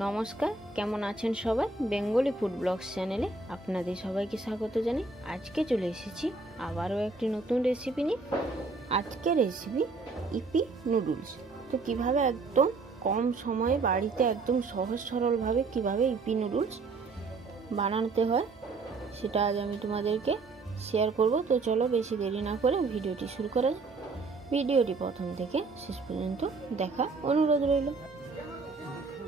নমস্কার, কেমন আছেন সবাই? বেঙ্গলি ফুড ব্লগস চ্যানেলে আপনাদের সবাইকে স্বাগত জানাই। আজকে চলে এসেছি আবারও একটি নতুন রেসিপি নিয়ে। আজকের রেসিপি ইপি নুডলস। তো কিভাবে একদম কম সময়ে বাড়িতে একদম সহজ সরলভাবে কিভাবে ইপি নুডলস বানাতে হয় সেটা আজ আমি তোমাদেরকে শেয়ার করব। তো চলো বেশি দেরি না করে ভিডিওটি শুরু করা যাক। ভিডিওটি প্রথম থেকে শেষ পর্যন্ত দেখা অনুরোধ রইল।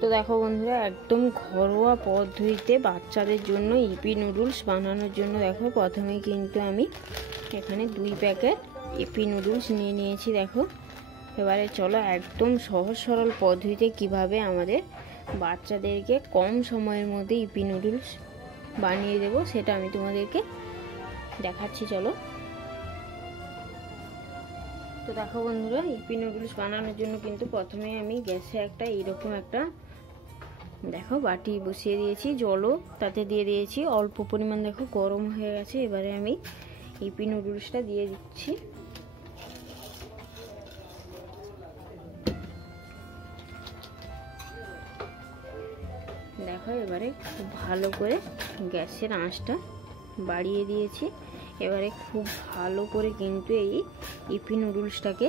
তো দেখো বন্ধুরা, একদম ঘরোয়া পদ্ধতিতে বাচ্চাদের জন্য ইপি নুডলস বানানোর জন্য দেখো প্রথমে কিন্তু আমি এখানে 2 প্যাকেট ইপি নুডলস নিয়ে নিয়েছি। দেখো এবারে চলো একদম সহজ সরল পদ্ধতিতে কিভাবে আমাদের বাচ্চাদেরকে কম সময়ের মধ্যে ইপি নুডলস বানিয়ে দেব সেটা আমি তোমাদেরকে দেখাচ্ছি। চলো। তো দেখো বন্ধুরা, ইপি নুডলস বানানোর জন্য কিন্তু প্রথমে আমি গ্যাসে একটা এইরকম একটা দেখো বাটি বসিয়ে দিয়েছি, জলও তাতে দিয়ে দিয়েছি অল্প পরিমাণ। দেখো গরম হয়ে গেছে, এবারে আমি ইপি নুডলসটা দিয়ে দিচ্ছি। দেখো এবারে খুব ভালো করে গ্যাসের আঁচটা বাড়িয়ে দিয়েছি। এবারে খুব ভালো করে কিন্তু এই ইপি নুডলসটাকে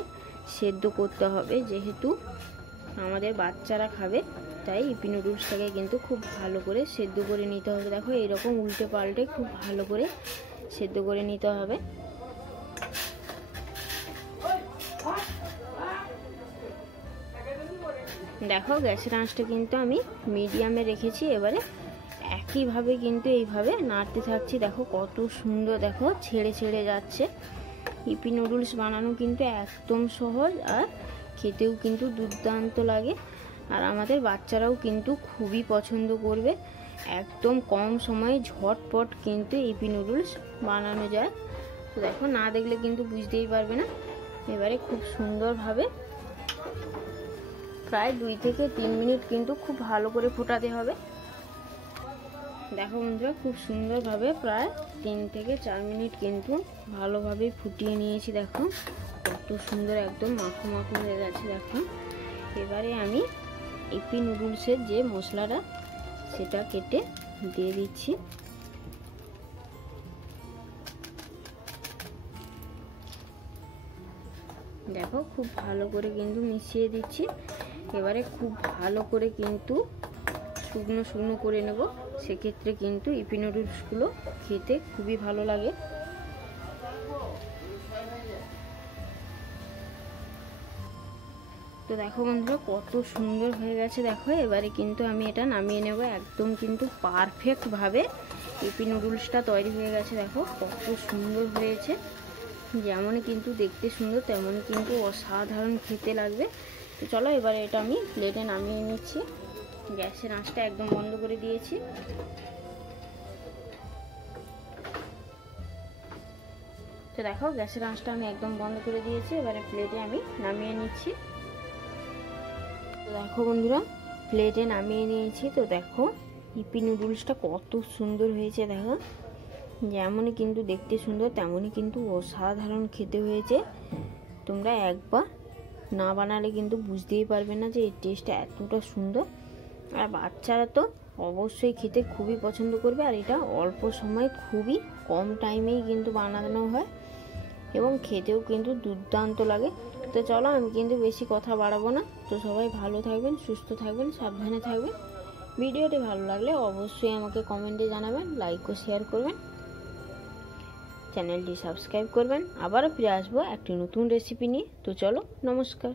সেদ্ধ করতে হবে, যেহেতু আমাদের বাচ্চারা খাবে তাই ইপি নুডলসটাকে কিন্তু খুব ভালো করে সেদ্ধ করে নিতে হবে। দেখো এইরকম উল্টে পাল্টে খুব ভালো করে সেদ্ধ করে নিতে হবে। দেখো গ্যাসের আঁচটা কিন্তু আমি মিডিয়ামে রেখেছি। এবারে একইভাবে কিন্তু এইভাবে নাড়তে থাকছি। দেখো কত সুন্দর, দেখো ছেড়ে ছেড়ে যাচ্ছে। ইপি নুডলস বানানো কিন্তু একদম সহজ আর খেতেও কিন্তু দুর্দান্ত লাগে, আর আমাদের বাচ্চারাও কিন্তু খুবই পছন্দ করবে। একদম কম সময়ে ঝটপট কিন্তু ইপি নুডলস বানানো যায়। তো দেখো না দেখলে কিন্তু বুঝতেই পারবে না। এবারে খুব সুন্দরভাবে প্রায় 2 থেকে 3 মিনিট কিন্তু খুব ভালো করে ফোটাতে হবে। দেখো বন্ধুরা, খুব সুন্দরভাবে প্রায় 3 থেকে 4 মিনিট কিন্তু ভালোভাবে ফুটিয়ে নিয়েছি। দেখো কত সুন্দর একদম মাখো মাখো হয়ে গেছে। দেখো এবারে আমি ইপি নুডলসের যে মশলাটা সেটা কেটে দিয়ে দিচ্ছি। দেখো খুব ভালো করে কিন্তু মিশিয়ে দিচ্ছি। এবারে খুব ভালো করে কিন্তু শুকনো শুকনো করে নেব, সেক্ষেত্রে কিন্তু ইপি নুডলসগুলো খেতে খুবই ভালো লাগে। তো দেখো বন্ধুরা কত সুন্দর হয়ে গেছে। দেখো এবারে কিন্তু আমি এটা নামিয়ে নেব। একদম কিন্তু পারফেক্টভাবে ইপি নুডলসটা তৈরি হয়ে গেছে। দেখো কত সুন্দর হয়েছে, যেমনই কিন্তু দেখতে সুন্দর তেমনই কিন্তু অসাধারণ খেতে লাগবে। তো চলো এবারে এটা আমি প্লেটে নামিয়ে নিচ্ছি। গ্যাসের আঁচটা একদম বন্ধ করে দিয়েছি। তো দেখো গ্যাসের আঁচটা আমি একদম বন্ধ করে দিয়েছি। এবারে প্লেটে আমি নামিয়ে নিচ্ছি। তো দেখো বন্ধুরা, প্লেটে নামিয়ে নিয়েছি। তো দেখো ইপি নুডলসটা কত সুন্দর হয়েছে। দেখো যেমনই কিন্তু দেখতে সুন্দর তেমনই কিন্তু অসাধারণ খেতে হয়েছে। তোমরা একবার না বানালে কিন্তু বুঝতেই পারবে না যে এর টেস্টটা এতটা সুন্দর। আর বাচ্চারা তো অবশ্যই খেতে খুবই পছন্দ করবে, আর এটা অল্প সময় খুবই কম টাইমেই কিন্তু বানানো হয় এবং খেতেও কিন্তু দুর্দান্ত লাগে। তো চলো আমি কিন্তু বেশি কথা বাড়াবো না। তো সবাই ভালো থাকবেন, সুস্থ থাকবেন, সাবধানে থাকবেন। ভিডিওটি ভালো লাগলে অবশ্যই আমাকে কমেন্টে জানাবেন, লাইক ও শেয়ার করবেন, চ্যানেলটি সাবস্ক্রাইব করবেন। আবারও ফিরে আসবো একটি নতুন রেসিপি নিয়ে। তো চলো, নমস্কার।